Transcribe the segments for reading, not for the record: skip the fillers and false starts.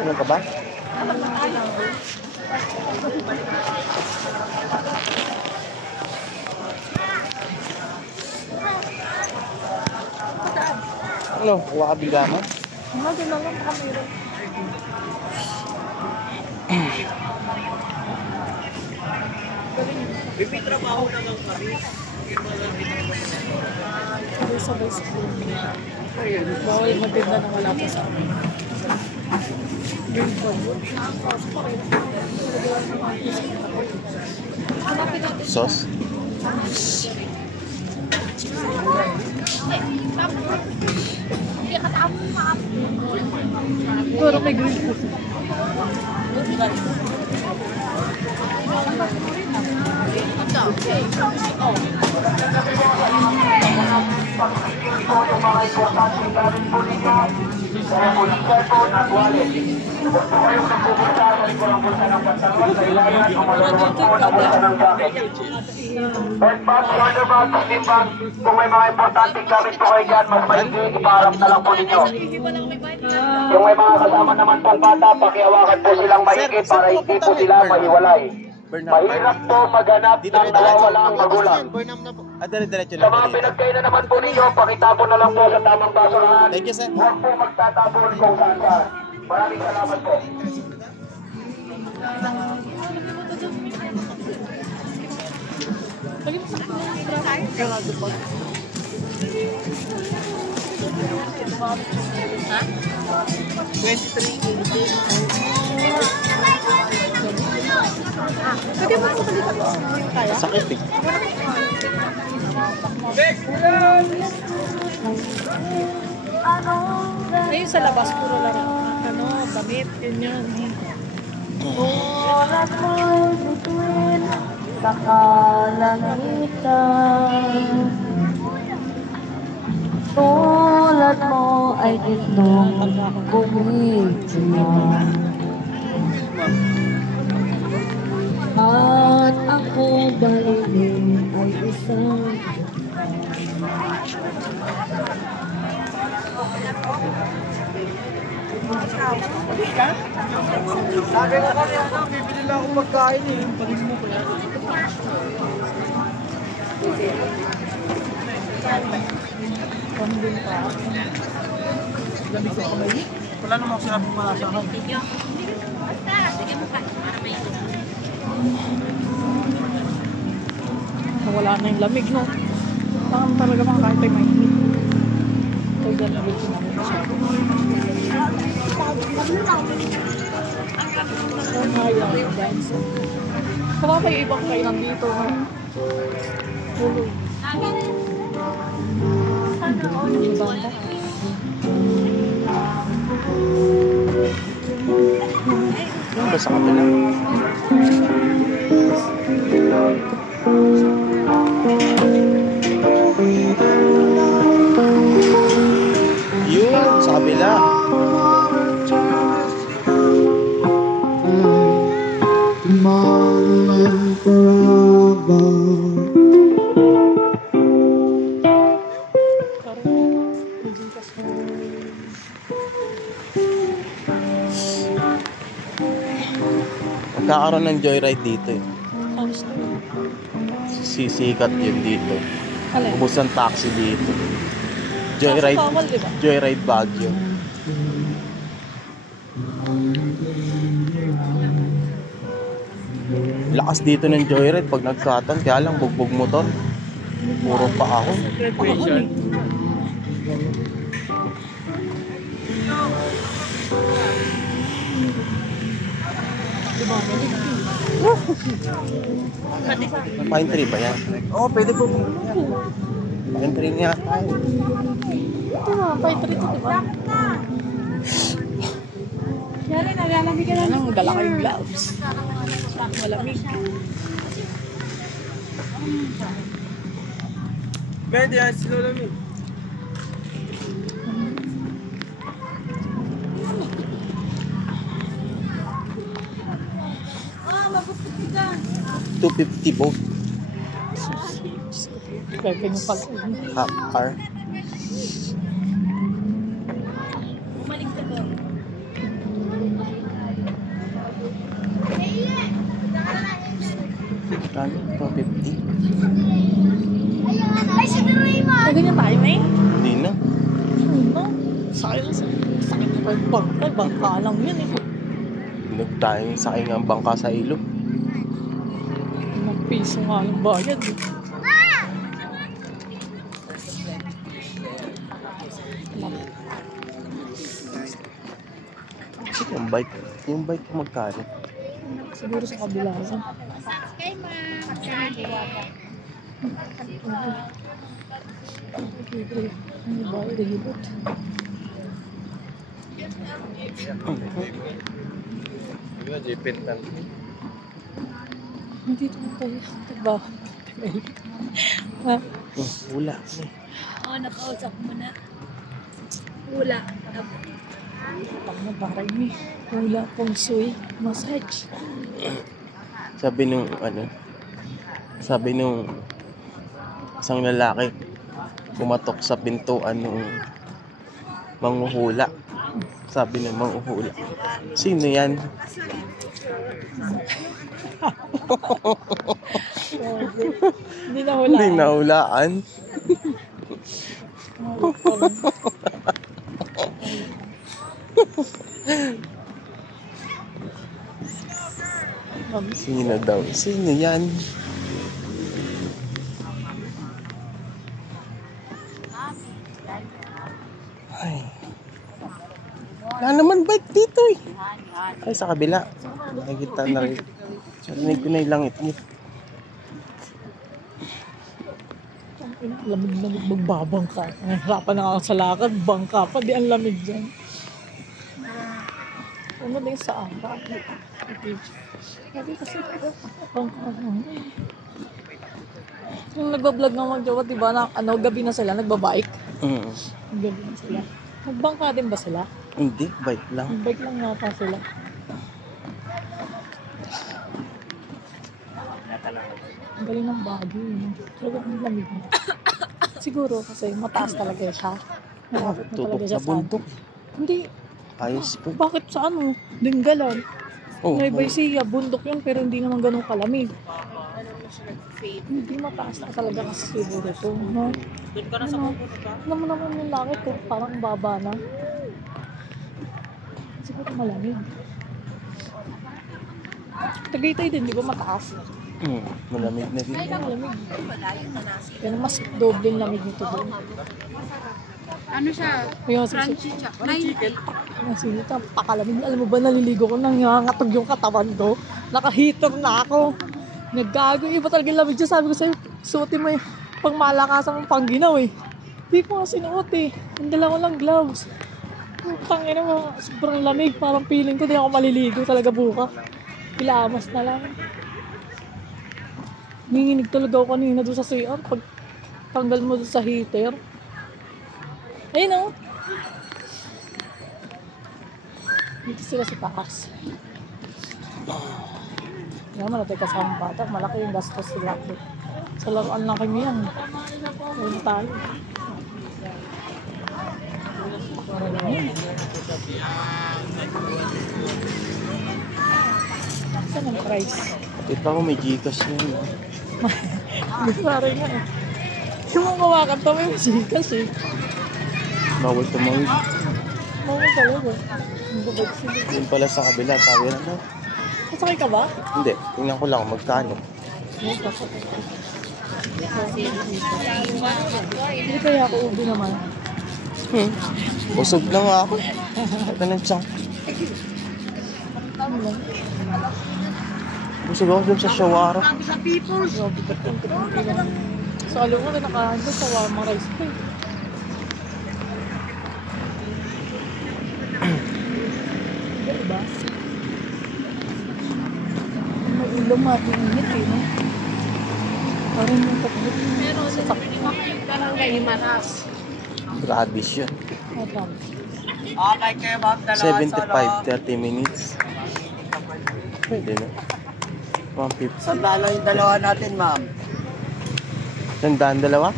Ano ka ba? Ano? Huwag ka bigla mo? Doon na lang baka mayroon. Pipitrabaho naman kami. Sabay-sabay sa buhay. Bawal matinda na wala pa sa amin. Green bubble. Sauce? Pero may green sauce. Yung mga importanteng gamit po ninyo, cellphone at wallet. Huwag po kayong nagpupunta sa likurang bulsa ng pantalon sa ilalim o maluluwag po na bulsa ng jacket. And pass order bag, sleep bag, kung may mga importanteng gamit po kayo dyan, mas maigi, ipaharap na lang po ninyo. Yung may mga kasama naman pong bata, pakihawakan po silang maigi para hindi po sila mahiwalay. Mahirap po maghanap ng nawawalang magulang. Dire-diretso Sa lang. mga pinagkainan naman po ninyo, pakitapon na lang po sa tamang basurahan. Thank you, sir. Huwag po magtatapon kung saan. Maraming salamat po. Sarado pa. Ha? 23. Pwede mo ito kalipat. Kaya? Sakit eh. Ayun sa labas, puro lang. Ano, damit, yun yun. Oras mo'y bituin sa kalangitan. Tulad mo ay gitnong bumitiyan. At ako balinin ay isang Sabi ko kami, bibili lang akong magkain eh. Pagin mo ko yan. Pambin pa. Lamig ko kamay. Wala naman ako sinabing malasahan. Wala na yung lamig, no? Parang talaga mga kahit ay mainit. Ito yung lamig ko namin masyado. Ang hayang guys. Kaya pa yung ibang kainan dito, no? Tuloy. Ano ba sa kabila? Yun, sa kabila. Magkakaroon ng joyride dito eh. Sisikat yun dito. Alin? Ubus ng taxi dito. Joyride, Bawal, diba? Joyride Baguio. Lakas dito ng joyride pag nagkatan, kaya lang bugbog motor. Puro pa ako. Pine tree ba yan? Oo, pwede po. Pine tree niya tayo. Ito nga, pay-tree ito, diba? Yari, nagalamig ka na. Anong dala kayong gloves? Malamig. Pwede yan, sila lamig. 250 both. Kaya ganyan pala. Half hour. Kano? 250? Kaya ganyan tayo, eh. Hindi na. Ano? Sakit na kayo bangka. Bangka lang yun, eh. Hinog tayo sa aking ang bangka sa ilog. Mga piso nga yung bayad, eh. Kasi yung bike ko magkano? Siguro sa kabila ko. Ano ba? Ilihibot. Nandito na tayo. Diba? Ha? Wala. Oo, nakausap mo na. Wala. Pag nabaray mo. Wala pong suy. Massage. Sabi nung isang lalaki pumatok sa pintuan nung manghuhula. Sabi ng manghuhula, sino yan? Hindi na wala. Hindi nahulaan. Sino daw? Sino yan? Ay. Wala naman bike dito eh. Ay, sa kabila. Nakikita na rin. Narinig ko na yung langit-ngit. Lamig na magbabangka. Harapan na ako sa lakad. Bangka pa. Di ang lamig dyan. Ano din sa ara? Sabi kasi bangka na. Yung nagbablog ng mag-jowa, diba na gabi na sila, nagbabike? Gabi na sila. Nagbangka din ba sila? Hindi, bike lang. Bike lang yata sila. Ang galing ng bagyo. Talagang lamig na. Siguro kasi mataas talaga siya. Tutok sa bundok. Hindi. Ayos po. Bakit sa ano? Dinggalan. Oh, Nueva Ecija, bundok yun pero hindi naman ganun kalamig. Hindi mataas na talaga kasi siguro ito. No? Doon ka na sa pupunta. Naman yung langit ko, parang baba na. Siguro malamig. Tagaytay din, di ba mataas? Malamig na rin. Malamig. Pero mas dobleng lamig nito doon. Ano siya? Ayun, Crunchy siya. Nasinita, pakalamig. Alam mo ba, naliligo ko, nangangatog yung katawan ko. Nakahitor na ako. Naggago. Iba talaga lamig siya. Sabi ko sa'yo, suotin mo yung pang malakasan mong pangginaw eh. Hindi ko nga sinuot eh. Ang dala ko lang gloves. Tangina mo, sobrang lamig. Parang feeling ko di ako maliligo talaga buka. Pilamas na lang. Nanginginig talaga ako kanina doon sa CR. Pag tanggal mo doon sa heater. Ayun o. Dito sila sa taas. Yan, malatay kasama bata. Malaki yung gastos sila. Sa laruan lang kami yan. Ayun tayo. Saan ang price? Ito ako may Gcash na yun. Parang nga eh. Yung mga kumakanta may musikas eh. Bawal tumawid. Mga talaga. Ang babag sila. Yun pala sa kabila, tawin na. Masakay ka ba? Hindi, tingnan ko lang magkano. Hindi kaya ako ubi naman. Busog na nga ako. Ito na siyang. Ano lang? Busog ako dun sa shawara. Grabe ka ito. Sa alam ko na nakahanda sa warma rice pa eh. Diba? May ulam matinginit eh, no? Parang yung takbot. Pero sa takbot. Parang may manas. Grabe siya. Parang. Okay kayo ma'am, dalawa sa loob. 75, 30 minutes. Pwede na. 150. Sandalo yung dalawa natin, ma'am. Tandaan dalawa?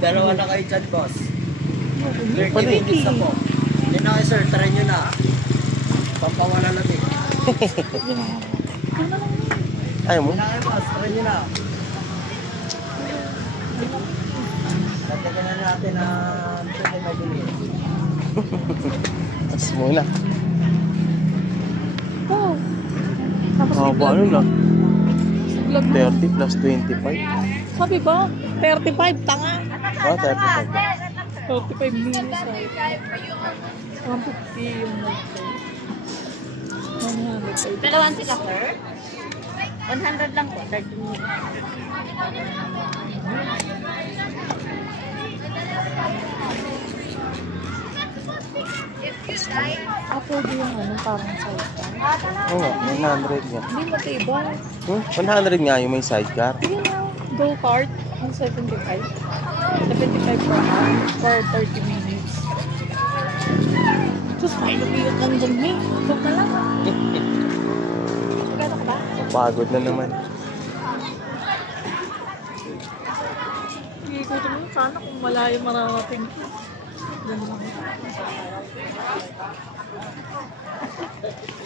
Dalawa na kayo dyan, boss. 30 Pwede. minutes na po. Hindi na kayo, sir. Try nyo na. Pampawala lang eh. Ayaw mo? Hindi na kayo, boss. Try nyo na. Tatagan na natin na siyempre mabilis. Tapos muna. Oh. Tapos Ba, ano na? vlog mo. 30 plus 25. Sabi ba? 35, tanga. 35. 35 minutes ay. 150 yung nag-say. 100. Dalawan sila, sir? 100 lang po, 30 minutes. Pwede yung parang sidecar. Oo nga, 100 nga. Hindi matibay. 100 nga yung may sidecar. Yun na, go-kart, ang 75. 75 per hour for 30 minutes. Diyos, finally yung nandun me. Huwag na lang. Magkano ka ba? Mapagod na naman. Hindi ko naman sana kung malayo mararating.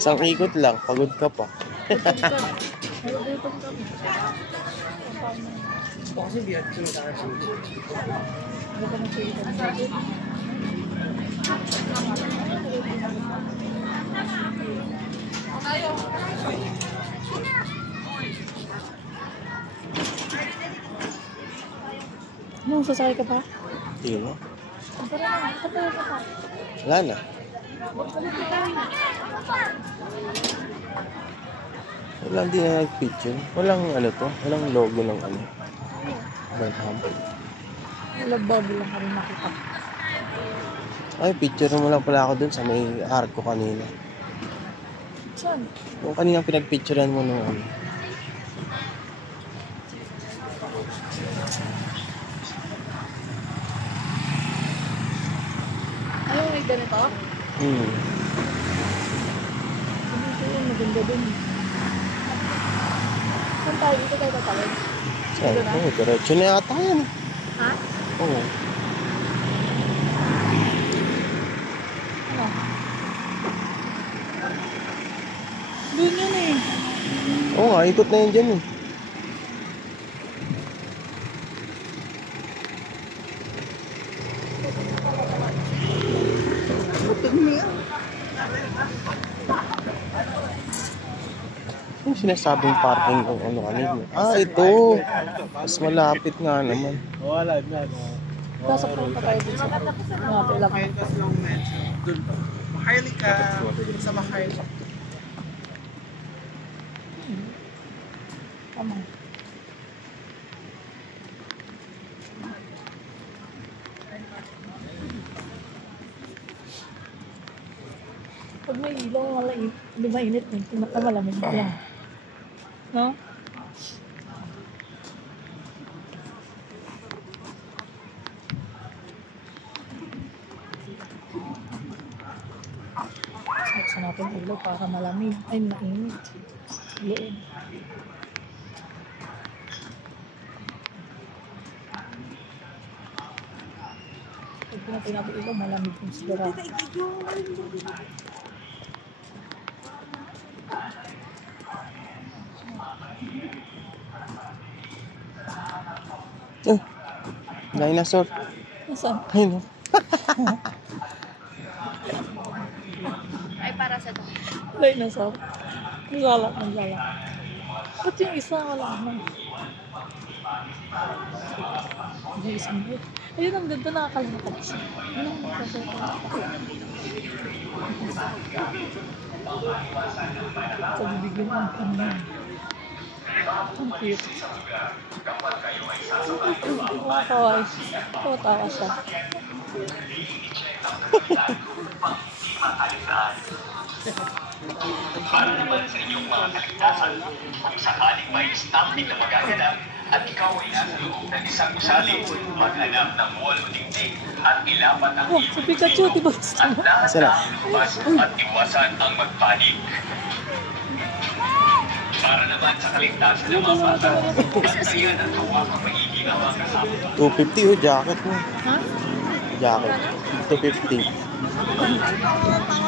Isang ikot lang, pagod ka pa. Kasi biyat ko na tayo. Ano, sasakay ka pa? Hindi mo? Wala Wala na. Wala, hindi na nag-picture. Walang ano to, walang logo ng ano. Welcome. bago lang kami makita. Ay, picture mo lang pala ako dun sa may arko kanina. Saan? Yung kanina pinagpicturean mo nung ano. Ano may ganito? Dito yung maganda dun. Saan tayo? Dito tayo tatawid? Saan? Oo, diretso na yata yan. Ha? Oo. Ano? Doon yun eh. Oo nga, ikot na yan dyan eh. Yung sinasabing parking kung ano kanina. Ah, ito. Mas malapit nga naman. Wala na. Nasa punta tayo dun sa mga pailang. Tapos yung mention dun to. Maharli ka sa Maharli. Tama. Pag may ilaw, hindi mainit eh. Pinakamalamig lang. No? Saksa natin ilaw para malamig. Ay, mainit. Loob. Pag pinatay natin ilaw, malamig yung sigara. Dinosaur. Nasaan? Ayun o. Ay, para sa ito. Dinosaur. Naglalak. Ba't yung isa wala na? Yung isang buot. Ayun, ang ganda, nakakalimutan siya. Ayun ang magkakalimutan. Sa bibigyan ang kanya. Ang cute. Nakakaway. Tawa siya. Para naman sa inyong mga kaligtasan, kung sakaling may stamping na magaganap at ikaw ay nasa loob ng isang gusali, maghanap ng wall o dingding at ilapat ang Oh, si Pikachu, di ba gusto at mo? dahan-dahan lumabas at iwasan ang magpanik. $250 oh, jacket mo. Ha? Jacket. $250.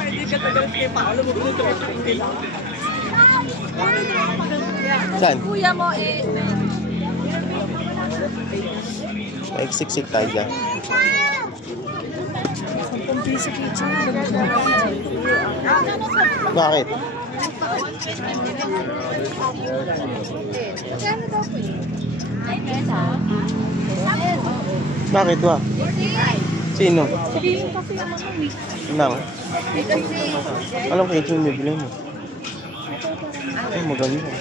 Hindi ka tagal kay Paolo mo ito nila. Saan? Kuya mo eh. Maiksik-sik tayo dyan. 10 piso kitchen. Bakit? Bakit ba? Sino? Sabihin kasi yung mga week. Nang? Alam ko yung bibili mo. Ay, maganda.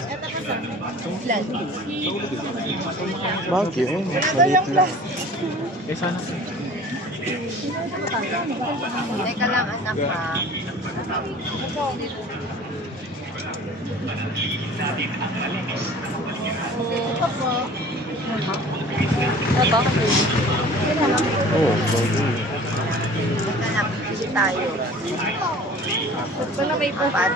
Bagyo, mas maliit lang. Teka lang, anak ha. Ito po. Ito ba? Oo, bagyo. Anak, pili tayo. Wala may Apat.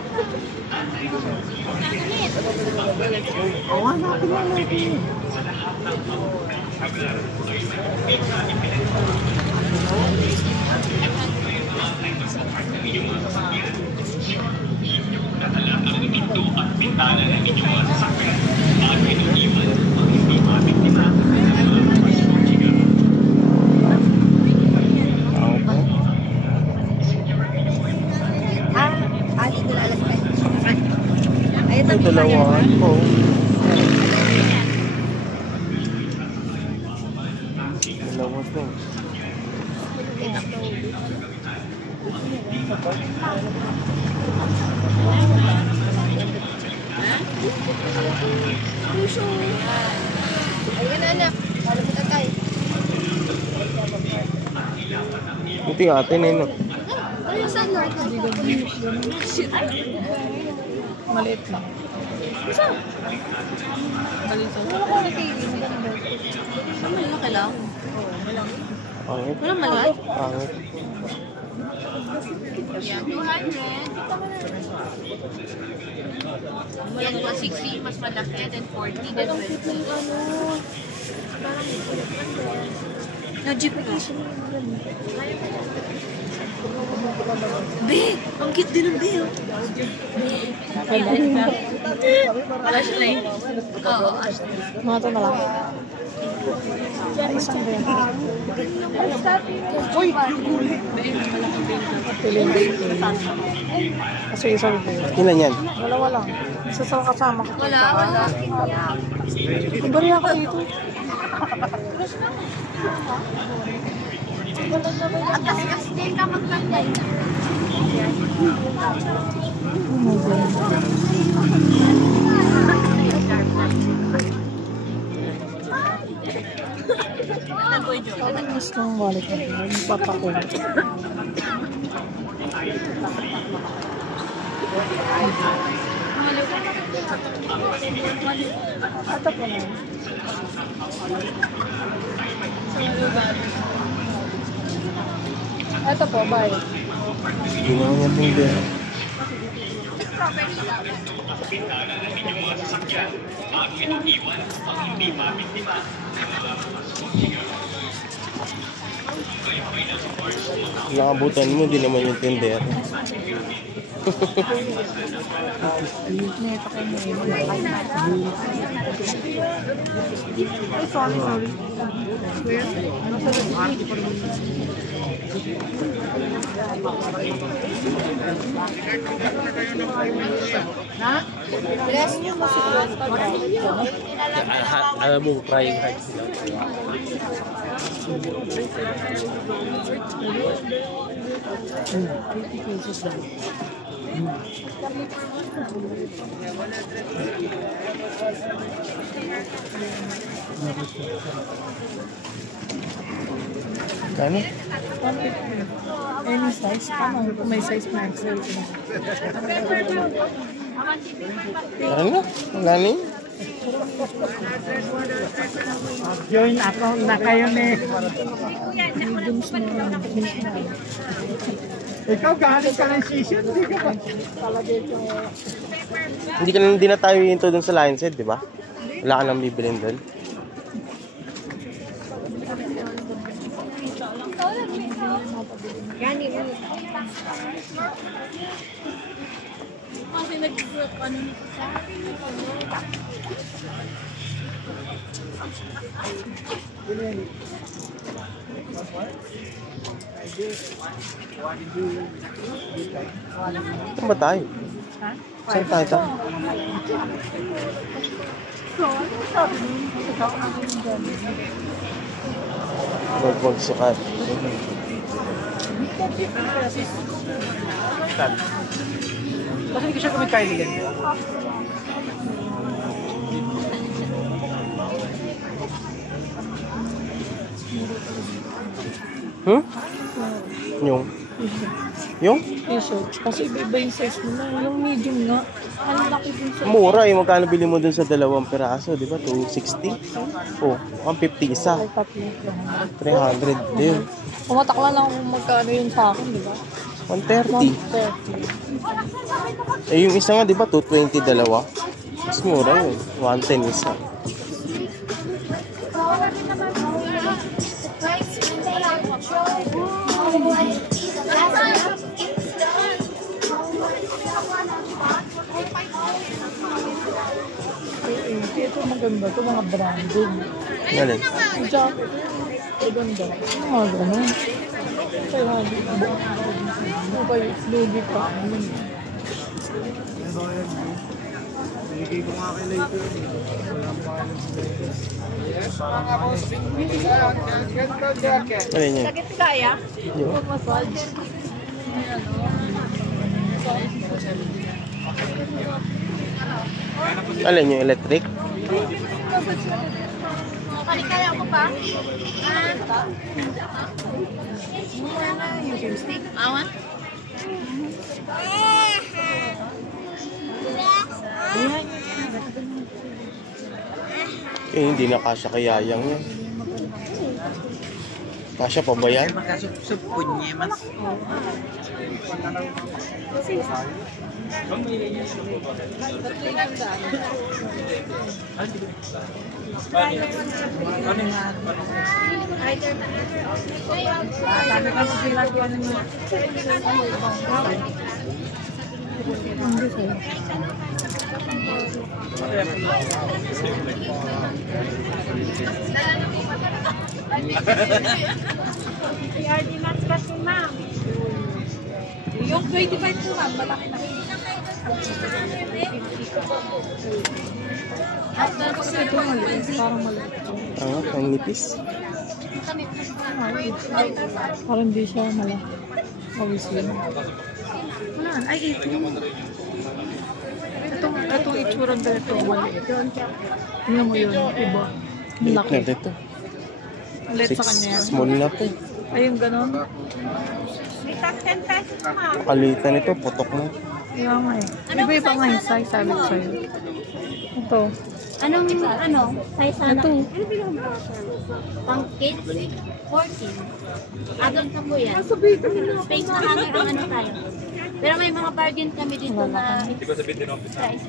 Dito lalagay. Ayun Ay, dalawa. Oo. Dalawa to. Ayun anak. Alam mo tatay. Buti atin eh, no? Ayun saan Lord? maliit lang. Malaki lang. Pangit. Wala malaki. Pangit. Yan, 200. Yan, 160 mas malaki, then 40, then 20. Na-GPS. Be! Ang cute din ng Be! Ashley. Oo, Ashley. Mga ito na lang. Isang rin. Uy! Piling rin. Kasi isang rin. Ilan yan? Dalawa lang. Isa sa kasama ko. Wala. Ibari ako dito. At kasi din ka magkantay. Ang gusto ng wallet ko. Magpapakulit. Ito po na. Ito po, bye. Ginawa niya itong din. Nakabutan mo, di naman yung tender. Sorry. Alam mo, crying heart sila. Ano? Any size? Tama, may size na XL. Ano? Wala na yun? Join account na kayo, ne. Ikaw, galing ka ng session, hindi ka ba? Talaga ito. Hindi na tayo into dun sa Lions Head, di ba? Wala ka nang bibilin dun. Kasi nag-group ano nito sa Saan ba tayo? Saan tayo tayo? Wag sukat. Kasi hindi ko siya kumit kayo nila. Hmm? Yung? T-shirt. Kasi iba yung size mo na. Yung medium nga. Ang laki din sa... Mura eh. Magkano bili mo dun sa 2 piraso, di ba? 260? Oh, 150 isa. Ay, tatlo. 300 din. Pumatakla lang kung magkano yun sa akin, di ba? 130. 130. Eh, yung isa nga, di ba? 220 dalawa. Mas mura yun. 110 isa. Ito maganda. Ito mga branding. Galing. Yung jacket. Maganda. Ano mga gano'n? Kaya hindi ba? Ano ba yung lugi pa? Bigay ko nga kay later. Galing yun. Sakit kaya? Yun. Massage. Alin yung electric? Kaya ako pa? Awan? Eh, hindi na kasya kay Yayang yan. Kasya pa ba yan? Magkasup-sup po niya, mas. PRD Max kasi ma'am. Yung 25 po ma'am, malaki na. Ito maliit. Parang maliit. Ang nipis. Parang hindi siya malaki. Obviously. Wala. Ay, ito. Itong itsurang ganito. Maliit. Tingnan mo yun. Iba. Liit Malaki. na dito. Maliit sa kanya yan. Small na po. Ayun, ganon. May top 10 pesos ma'am. Pakalitan nito, putok na. Kaya nga eh. Iba-iba nga yung size, sabi ko sa'yo. Ito. Anong size na? Ito. Pang kids? 14. Adult na po yan. Space na hanger ang ano tayo. Pero may mga bargain kami dito na size.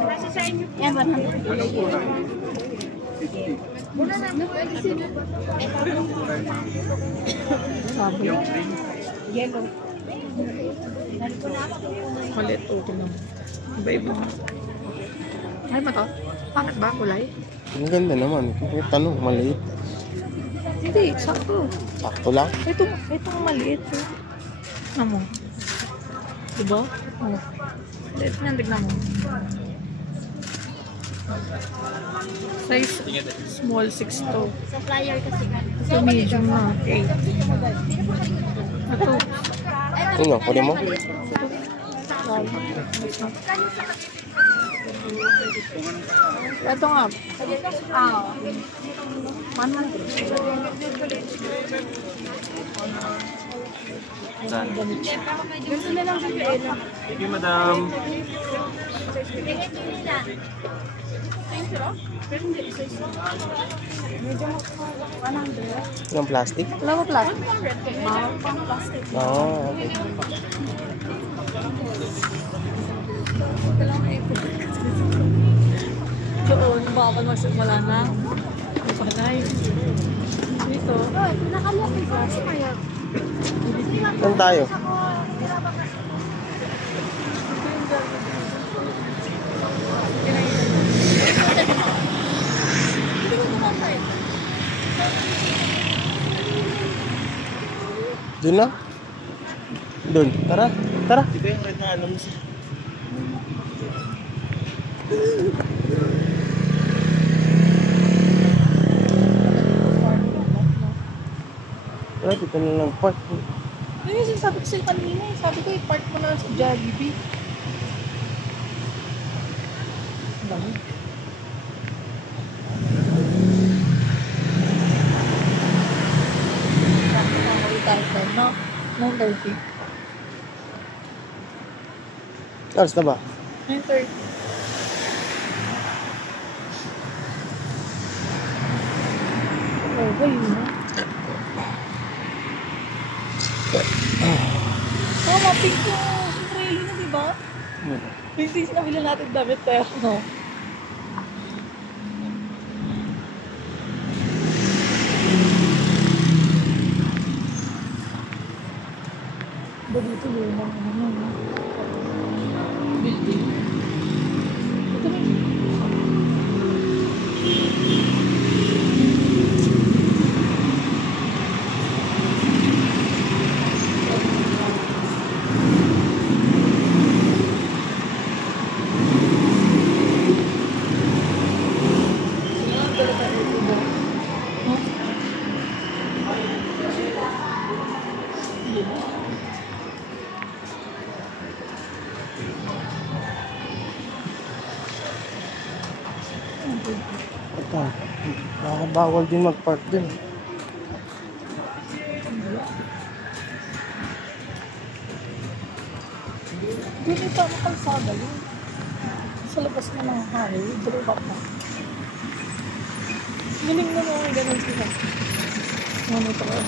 Kasi sa inyo. Yan, 100. Sabi. Yellow. Maliit. Okay naman. Iba-iba. Ay, ba to? Bakit ba? Kulay? Ang ganda naman. Yung tanong, maliit. Hindi, sakto. Sakto lang. Itong maliit. Eh. Tignan mo. Diba? Oh. Liit niyan, tignan mo. Size small 6 to. Sa flyer kasi. Ito medium na 8. Ito. Ito nga, kunin mo. Ito nga. Mana? Thank you, madam. Pili lang. Yung plastic? Wala mo plastic? Oo, okay. Doon, baka pa magsimula na. Panay. Dito. Saan tayo? Doon na? Doon. Tara. Tara. Ito yung red na alam mo. Wala, dito na lang park. Yun yung sinasabi ko sa'yo kanina. Sabi ko, i-park mo na sa Jollibee. Ang dami. No? 9:30. Alas na ba? 9:30. Oh, wait, no? Oh, mapink yung umbrella na, diba? Pintis na bila natin damit pero no. Ba dito lumang ano, no? Building. Ito may Ito. Nakakabawal din mag-park dun. Dito pa ang kalsada yun. Sa labas na ng highway, dito pa pa. Galing na mga ganun sila. Ano ito ba?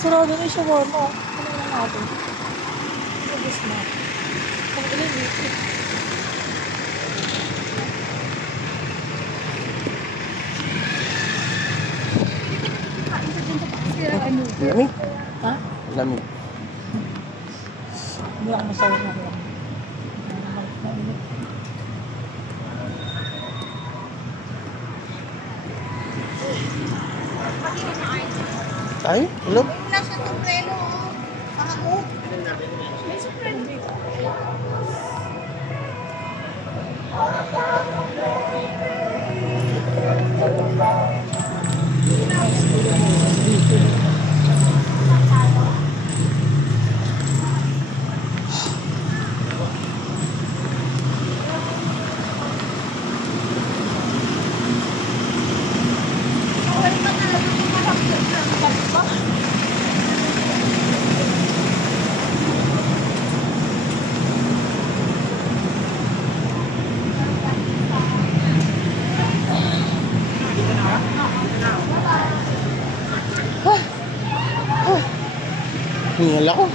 Sarado na yung shawarma. Ano na natin? Labas na. Ang ilan dito. Lamig. Ha? Lamig. Hindi ako masawa na ako. Tayo? Hello? Nasa sombrero, pakakot. Hingal ako.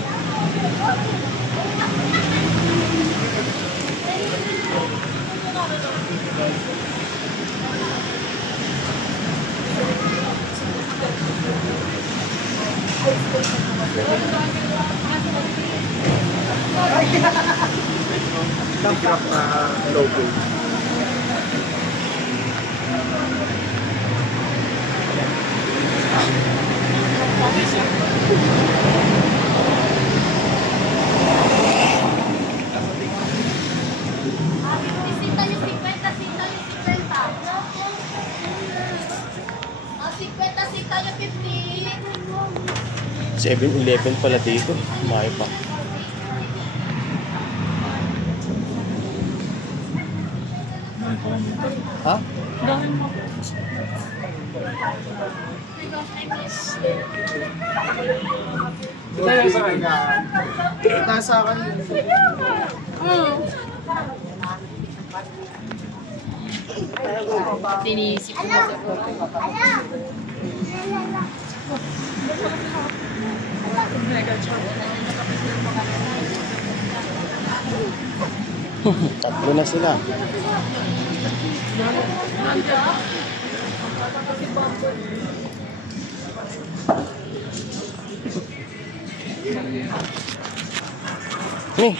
Hirap na logo. Sita yung 50, sita yung 50. Ah, 50, sita yung 50. 7-Eleven pala dito. May pa. Ha? Dahil mo. Taas sa akin. Tinisip ko sa Tatlo na sila. Nih,